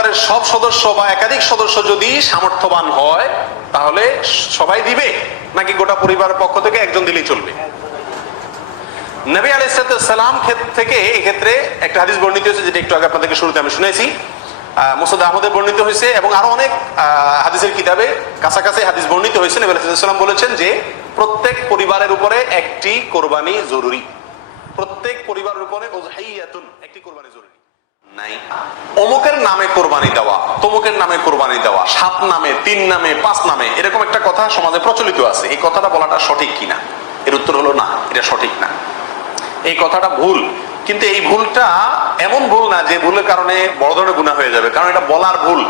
পরিবারের সব সদস্য বা একাধিক সদস্য যদি সামর্থ্যবান হয় তাহলে সবাই দিবে, নাকি গোটা পরিবারের পক্ষ থেকে একজন দিলেই চলবে? নবী আলাইহিস সালাম থেকে এক্ষেত্রে একটা হাদিস বর্ণিত হয়েছে, যেটা একটু আগে আপনাদেরকে শুরুতে আমি শুনেছি, মুসনাদ আহমদে বর্ণিত হয়েছে এবং আরো অনেক হাদিসের কিতাবে কাছাকাছি হাদিস বর্ণিত হয়েছে। নবী আলাইহিস সালাম বলেছেন যে প্রত্যেক পরিবারের উপরে একটি কোরবানি জরুরি, প্রত্যেক পরিবারের উপরে উযহিয়াতুন, একটি কোরবানি জরুরি। নাই অমুকের নামে কোরবানি দেওয়া, তমুকের নামে কোরবানি দেওয়া, 7 নামে, 3 নামে, 5 নামে, এরকম একটা কথা সমাজে প্রচলিত আছে। এই কথাটা বলাটা সঠিক কিনা? এর উত্তর হলো না, এটা সঠিক না, এই কথাটা ভুল। কিন্তু এই ভুলটা এমন ভুল না যে ভুলের কারণে বড় ধরনের গুনাহ হয়ে যাবে, কারণ এটা বলার ভুল,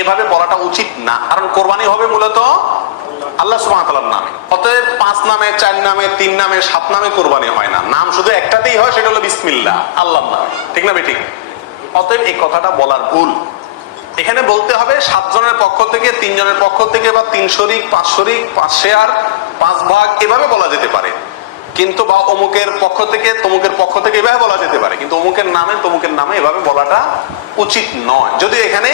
এভাবে বলাটা উচিত না। কারণ কোরবানি হবে মূলত আল্লাহ সুবহানাহু ওয়া তাআলার নামে। অতএব 5 নামে, 4 নামে, 3 নামে, 7 নামে কোরবানি হয় না। নাম শুধু একটাতেই হয়, সেটা হলো বিসমিল্লাহ, আল্লাহর নাম। ঠিক না বেঠিক? অতএব এই কথাটা বলার ভুল। এখানে বলতে হবে 7 জনের পক্ষ থেকে, 3 জনের পক্ষ থেকে, বা 3 শরিক, 5 শরিক, 5 শেয়ার, 5 ভাগ, এভাবে বলা যেতে পারে। কিন্তু বা অমুকের পক্ষ থেকে, তমুকের পক্ষ থেকে, এভাবে বলা যেতে পারে। কিন্তু অমুকের নামে, তমুকের নামে এভাবে বলাটা উচিত নয়। যদি এখানে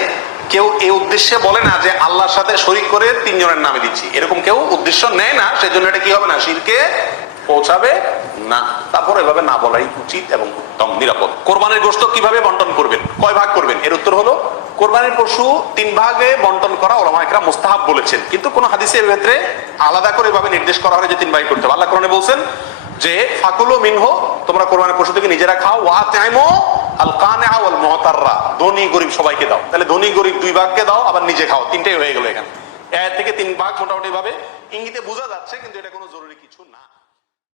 কেউ এই উদ্দেশ্যে বলে না যে আল্লাহর সাথে শরিক করে 3 জনের নামে দিচ্ছি, এরকম কেউ উদ্দেশ্য নেয় না, সেজন্য এটা কি হবে না, শিরকে পৌঁছাবে না। তারপর এভাবে না বলাই উচিত এবং উত্তম, নিরাপদ। কোরবানির গোশত কিভাবে বন্টন করবেন, কয় ভাগ করবেন? এর উত্তর হলো কোরবানির পশু 3 ভাগে বন্টন করা উলামা ইকরাম মুস্তাহাব বলেছেন। কিন্তু কোন হাদিসের ক্ষেত্রে আলাদা করে এভাবে নির্দেশ করা হয় যে 3 ভাগ করতে হবে। আল্লাহ কোরআনে বলছেন যে ফাকুলু মিনহু, তোমরা কোরবানির পশু থেকে নিজেরা খাও, ওয়া তাইমু আল কানিআ ওয়াল মুতাররা, ধনী গরিব সবাইকে দাও। তাহলে ধনী গরিব 2 ভাগকে দাও, আবার নিজে খাও, 3টাই হয়ে গেল। এখানে আয়াত থেকে 3 ভাগ মোটামুটি ভাবে ইঙ্গিতে বোঝা যাচ্ছে, কিন্তু এটা কোনো জরুরি কিছু না।